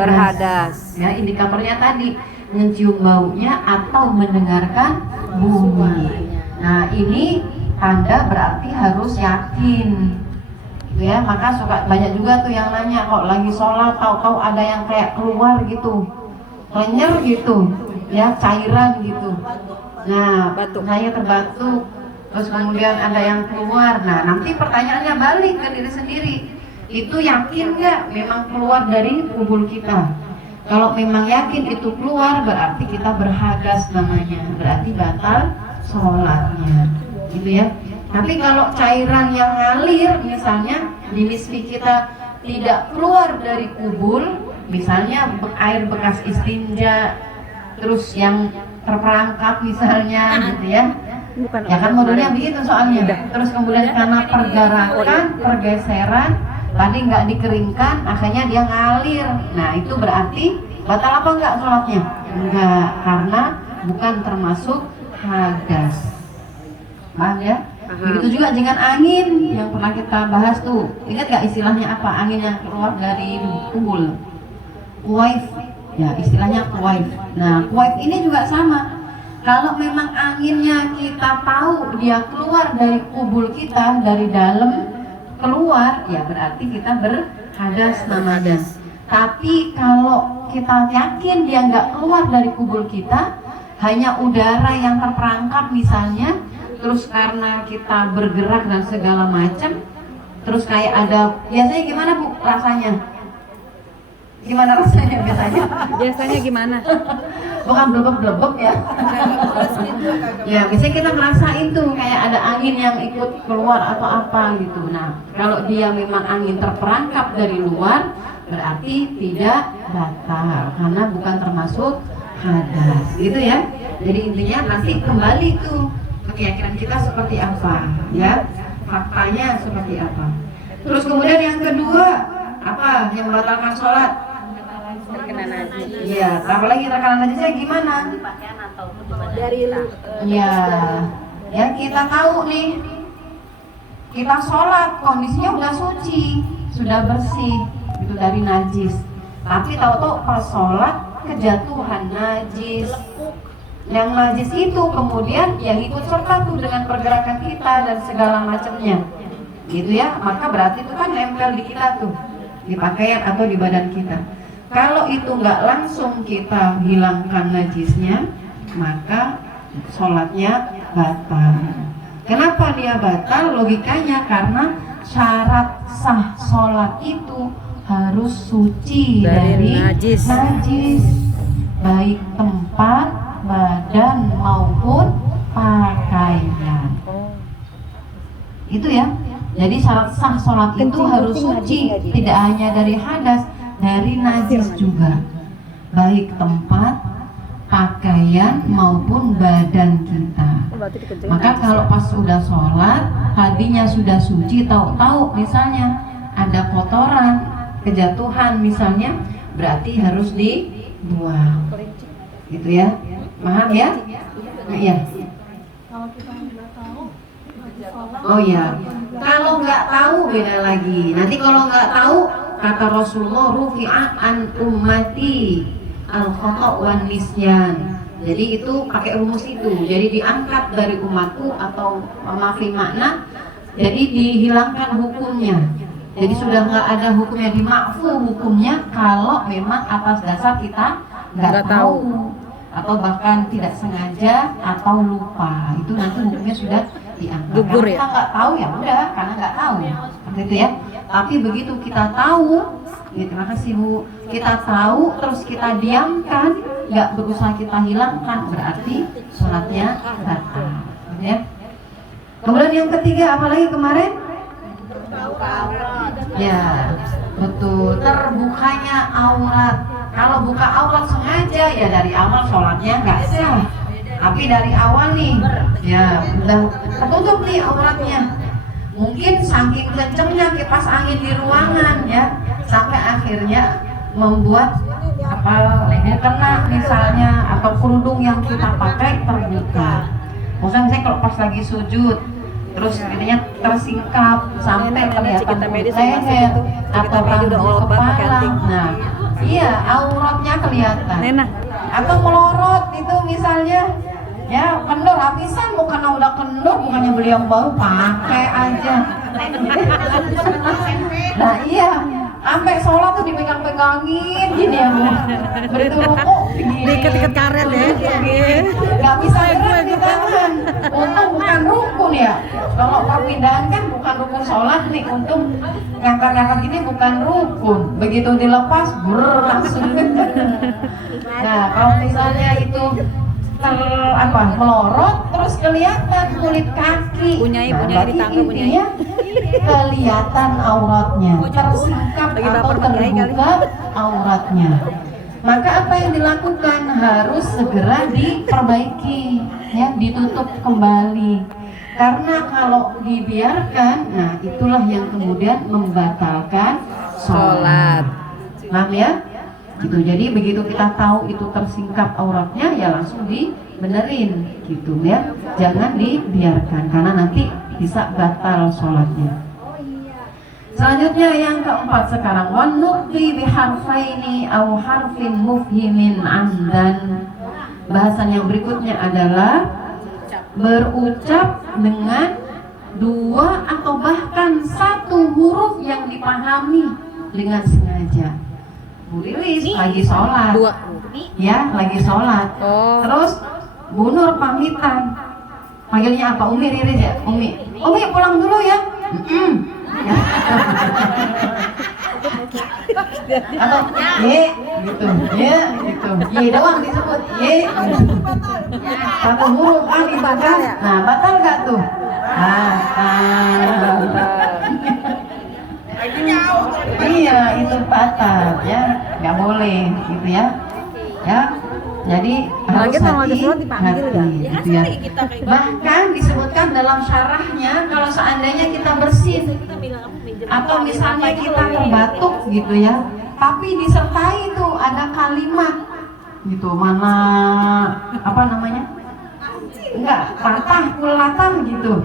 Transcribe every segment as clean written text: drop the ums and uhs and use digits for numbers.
berhadas. Ya, indikatornya tadi mencium baunya atau mendengarkan bunyi. Nah, ini tanda berarti harus yakin. Gitu ya, maka suka banyak juga tuh yang nanya kok lagi sholat tahu-tahu ada yang kayak keluar gitu, lenyer gitu, ya cairan gitu. Nah, saya terbatuk, terus kemudian ada yang keluar. Nah, nanti pertanyaannya balik ke diri sendiri. Itu yakin nggak memang keluar dari kubul kita? Kalau memang yakin itu keluar, berarti kita berhadas namanya, berarti batal sholatnya, gitu ya. Tapi kalau cairan yang ngalir, misalnya di nisfi kita tidak keluar dari kubul, misalnya air bekas istinja, terus yang terperangkap misalnya, gitu ya. Ya kan modulnya begitu soalnya. Terus kemudian karena pergerakan, pergeseran, tadi nggak dikeringkan, akhirnya dia ngalir. Nah, itu berarti batal apa enggak sholatnya? Enggak, karena bukan termasuk hadas. Paham ya? Begitu juga dengan angin yang pernah kita bahas tuh. Ingat nggak istilahnya apa? Angin yang keluar dari kubul. Kuwaif. Ya, istilahnya kuwaif. Nah, kuwaif ini juga sama. Kalau memang anginnya kita tahu dia keluar dari kubul kita, dari dalam keluar, ya berarti kita berhadas namanya. Tapi kalau kita yakin dia nggak keluar dari kubul kita, hanya udara yang terperangkap misalnya, terus karena kita bergerak dan segala macam, terus kayak ada, biasanya gimana Bu rasanya? Gimana rasanya biasanya? Biasanya gimana? Bukan blebeb-blebeb ya. Ya, biasanya kita ngerasain tuh kayak ada angin yang ikut keluar atau apa gitu. Nah, kalau dia memang angin terperangkap dari luar, berarti tidak batal karena bukan termasuk hadas, gitu ya. Jadi intinya nanti kembali tuh keyakinan kita seperti apa, ya, faktanya seperti apa. Terus kemudian yang kedua, apa yang membatalkan sholat? Terkena najis. Iya, apalagi terkena najisnya gimana? Dari Ya, ya kita tahu nih, kita sholat kondisinya udah suci, sudah bersih, itu dari najis. Tapi tahu-tahu pas sholat kejatuhan najis. Yang najis itu kemudian yang ikut serta tuh dengan pergerakan kita dan segala macamnya, gitu ya. Maka berarti itu kan nempel di kita tuh, di pakaian atau di badan kita. Kalau itu nggak langsung kita hilangkan najisnya, maka sholatnya batal. Kenapa dia batal? Logikanya karena syarat sah sholat itu harus suci dari najis, baik tempat, badan maupun pakaian. Itu ya. Jadi syarat sah sholat itu harus suci, tidak hanya dari hadas, dari najis juga, baik tempat, pakaian maupun badan kita. Maka kalau pas sudah sholat, tadinya sudah suci, tahu-tahu misalnya ada kotoran, kejatuhan misalnya, berarti harus dibuang. Gitu ya, paham ya? Nah, iya. Oh ya, kalau nggak tahu beda lagi. Nanti kalau nggak tahu, kata Rasulullah, rufi'at an ummati al-khata' wan nisyan. Jadi itu pakai rumus itu. Jadi diangkat dari umatku atau mafi makna. Jadi dihilangkan hukumnya. Jadi sudah nggak ada hukumnya, dimakfu hukumnya kalau memang atas dasar kita nggak tahu atau bahkan tidak sengaja atau lupa. Itu nanti hukumnya sudah diangkat. Gugur ya? Kita nggak tahu ya udah karena nggak tahu. Seperti itu ya. Tapi begitu kita tahu, ya, terima kasih Bu, kita tahu terus kita diamkan, nggak berusaha kita hilangkan, berarti sholatnya batal. Ya. Kemudian yang ketiga, apalagi kemarin? Ya, betul. Terbukanya aurat. Kalau buka aurat sengaja, ya dari awal sholatnya nggak sah. Tapi dari awal nih, ya udah tertutup nih auratnya. Mungkin saking kencengnya kipas angin di ruangan ya, sampai akhirnya membuat apa mukena misalnya atau kerudung yang kita pakai terbuka. Maksudnya kalau pas lagi sujud, terus intinya tersingkap sampai kelihatan leher atau rambut kepala. Nah, Iya, auratnya kelihatan. Nena. Atau melorot itu misalnya, ya kendor habisan, bukan udah kendor, bukannya beli yang baru, pakai aja. Nah iya, sampai sholat tuh dipegang-pegangin gini ya Bu. Begitu ruku Diikat-ikat karet ya. nggak bisa gerak di tangan. Untung bukan rukun ya. Kalau perpindahan kan bukan rukun sholat nih, untung ngangkat-ngangkat gini bukan rukun. Begitu dilepas, langsung. Nah kalau misalnya itu melorot terus kelihatan kulit kaki. Punyai berarti ditangkap punyai. intinya kelihatan auratnya, tersingkap atau terbuka auratnya. Maka apa yang dilakukan harus segera diperbaiki, ya, ditutup kembali. Karena kalau dibiarkan, nah itulah yang kemudian membatalkan sholat. Paham ya? Gitu. Jadi begitu kita tahu itu tersingkap auratnya, ya langsung dibenerin, gitu ya. Jangan dibiarkan karena nanti bisa batal sholatnya. Selanjutnya yang keempat sekarang, wan nutqi biharfaini aw harfin mufhimin amdan. Bahasan yang berikutnya adalah berucap dengan dua atau bahkan satu huruf yang dipahami dengan sengaja. Bu Lilis lagi sholat, ya lagi sholat. Terus Bu Nur pamitan, panggilnya apa? Umi Riris ya, Umi pulang dulu ya. Ya. Atau ye gitu, ye gitu, ye doang disebut ye. Satu huruf dibatal, nah batal gak tuh? Iya itu batal ya, nggak boleh gitu ya. Ya, jadi harus hati-hati gitu ya. Bahkan disebutkan dalam syarahnya kalau seandainya kita bersin atau misalnya kita terbatuk gitu ya, tapi disertai itu ada kalimat gitu, mana apa namanya? Enggak, latah gitu.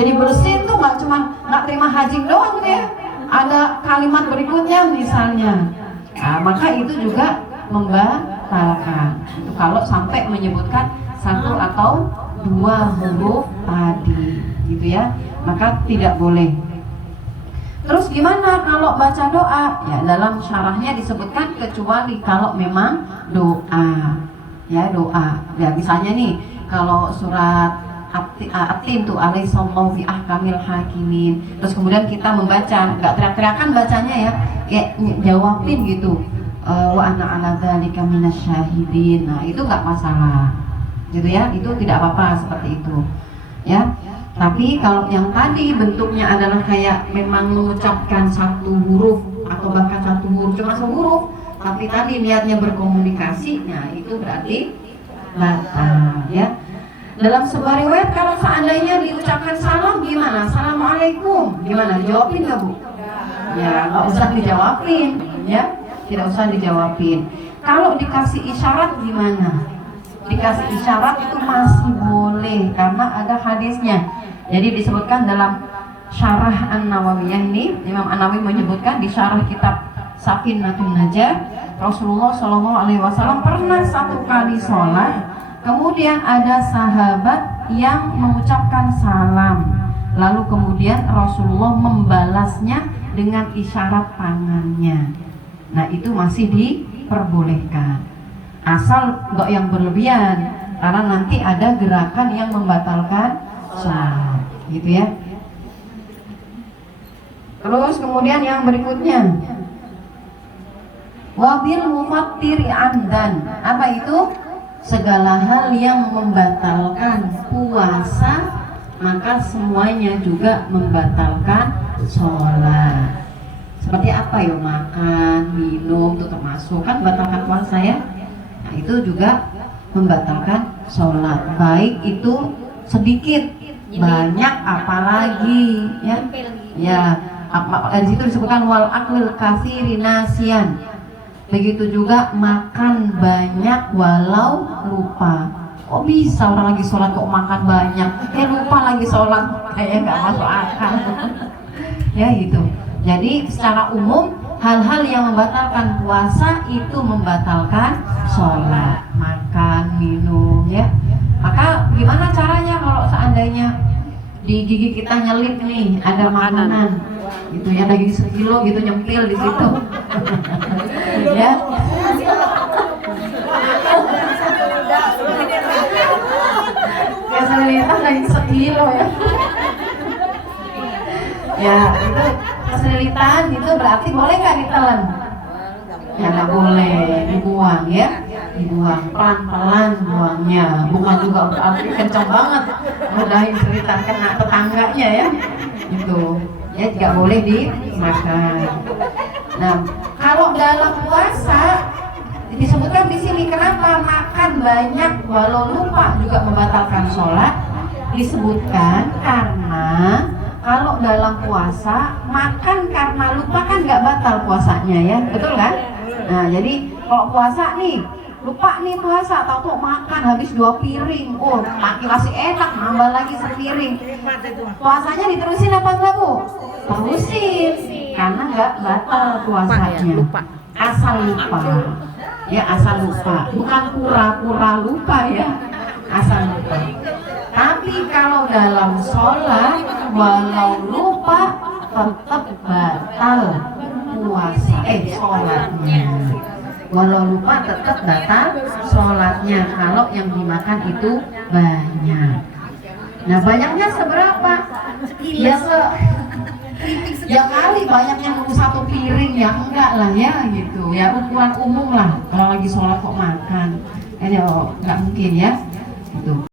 Jadi bersin tuh nggak terima haji doang ya. Ada kalimat berikutnya misalnya. Nah, maka itu juga membatalkan. Itu kalau sampai menyebutkan satu atau dua huruf tadi, gitu ya. Maka tidak boleh. Terus gimana kalau baca doa? Ya dalam syarahnya disebutkan kecuali kalau memang doa. Ya doa. Ya misalnya nih kalau surat At-Tin tuh alaihissallahu fi ahkamil hakimin. Terus kemudian kita membaca, nggak teriak-teriakan bacanya ya, kayak jawabin gitu. Wa ana ala dzalika minasyahidin. Nah, itu nggak masalah. Gitu ya, itu tidak apa-apa seperti itu. Ya. Tapi kalau yang tadi bentuknya adalah kayak memang mengucapkan satu huruf atau bahkan satu huruf cuma sehuruf, tapi tadi niatnya berkomunikasi, nah itu berarti batal ya. Dalam sebuah riwayat kalau seandainya diucapkan salam gimana? Assalamualaikum, gimana? Dijawabin nggak Bu? Ya nggak usah dijawabin, ya tidak usah dijawabin. Kalau dikasih isyarat gimana? Dikasih isyarat itu masih boleh karena ada hadisnya. Jadi disebutkan dalam Syarah An-Nawawiyah ini, Imam An-Nawawi menyebutkan di syarah kitab Safinatun Najah, Rasulullah SAW pernah satu kali sholat. Kemudian ada sahabat yang mengucapkan salam, lalu kemudian Rasulullah membalasnya dengan isyarat tangannya. Nah itu masih diperbolehkan, asal nggak yang berlebihan, karena nanti ada gerakan yang membatalkan sholat, gitu ya. Terus kemudian yang berikutnya, wabil mufattiri amdan. Apa itu? Segala hal yang membatalkan puasa, maka semuanya juga membatalkan sholat. Seperti apa ya? Makan, minum itu termasuk kan membatalkan puasa ya. Nah itu juga membatalkan sholat, baik itu sedikit, banyak, apalagi ya. Ya, di situ disebutkan wal aklil katsiri nasiyan. Begitu juga makan banyak walau lupa. Kok bisa orang lagi sholat kok makan banyak? Lupa lagi sholat, kayak nggak masuk akal. Ya gitu. Jadi secara umum hal-hal yang membatalkan puasa itu membatalkan sholat, makan, minum ya. Maka gimana caranya kalau seandainya di gigi kita nyelip nih ada makanan gitu ya, daging sekilo gitu nyempil di situ ya. Kesulitan daging sekilo ya. Ya itu kesulitan itu berarti boleh nggak ditelan? Ya nggak boleh, dibuang ya, dibuang pelan-pelan buangnya, bukan juga berarti kencang banget mudahin cerita kena tetangganya ya, itu ya tidak boleh dimakan. Nah kalau dalam puasa disebutkan di sini kenapa makan banyak walau lupa juga membatalkan sholat, disebutkan karena kalau dalam puasa makan karena lupa kan nggak batal puasanya ya, betul kan? Nah jadi kalau puasa nih lupa nih puasa, tahu makan habis 2 piring, oh masih enak nambah lagi sepiring, puasanya diterusin apa enggak Bu? Terusin, karena nggak batal puasanya, asal lupa ya, asal lupa, bukan pura-pura lupa ya, asal lupa. Tapi kalau dalam sholat walau lupa tetap batal puasa sholatnya. Walau lupa tetap batal sholatnya kalau yang dimakan itu banyak. Nah banyaknya seberapa? Ya kali banyaknya 1 piring ya enggak lah ya gitu ya, ukuran umum lah kalau lagi sholat kok makan. Ini nggak mungkin ya gitu.